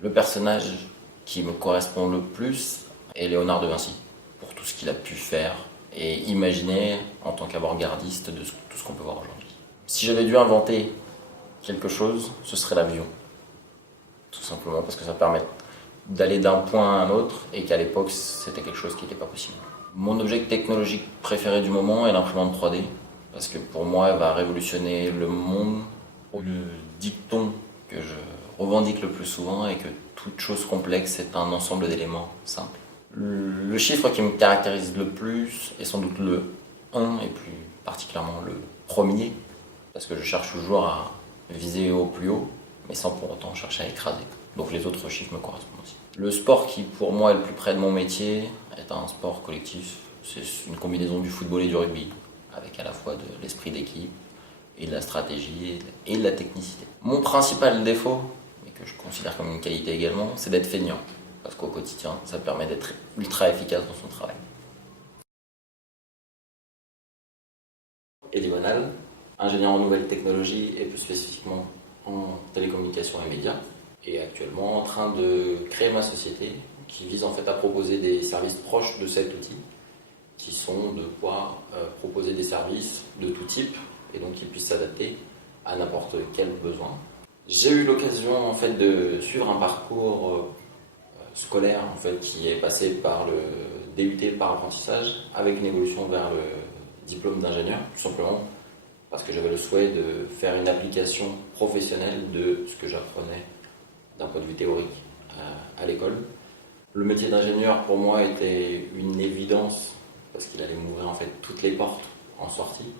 Le personnage qui me correspond le plus est Léonard de Vinci, pour tout ce qu'il a pu faire et imaginer en tant qu'avant-gardiste de tout ce qu'on peut voir aujourd'hui. Si j'avais dû inventer quelque chose, ce serait l'avion. Tout simplement parce que ça permet d'aller d'un point à un autre et qu'à l'époque c'était quelque chose qui n'était pas possible. Mon objet technologique préféré du moment est l'imprimante 3D parce que pour moi elle va révolutionner le monde. Le dicton que je revendique le plus souvent est que toute chose complexe est un ensemble d'éléments simples. Le chiffre qui me caractérise le plus est sans doute le 1 et plus particulièrement le premier parce que je cherche toujours à viser au plus haut mais sans pour autant chercher à écraser. Donc les autres chiffres me correspondent aussi. Le sport qui pour moi est le plus près de mon métier est un sport collectif. C'est une combinaison du football et du rugby, avec à la fois de l'esprit d'équipe et de la stratégie et de la technicité. Mon principal défaut, mais que je considère comme une qualité également, c'est d'être feignant. Parce qu'au quotidien, ça permet d'être ultra efficace dans son travail. Elie Bonal, ingénieur en nouvelles technologies et plus spécifiquement en télécommunications et médias, et actuellement en train de créer ma société qui vise en fait à proposer des services proches de cet outil, qui sont de pouvoir proposer des services de tout type et donc qui puissent s'adapter à n'importe quel besoin. J'ai eu l'occasion en fait de suivre un parcours scolaire en fait qui est passé par le DUT par apprentissage avec une évolution vers le diplôme d'ingénieur, tout simplement parce que j'avais le souhait de faire une application professionnelle de ce que j'apprenais d'un point de vue théorique à l'école. Le métier d'ingénieur pour moi était une évidence parce qu'il allait m'ouvrir en fait toutes les portes en sortie.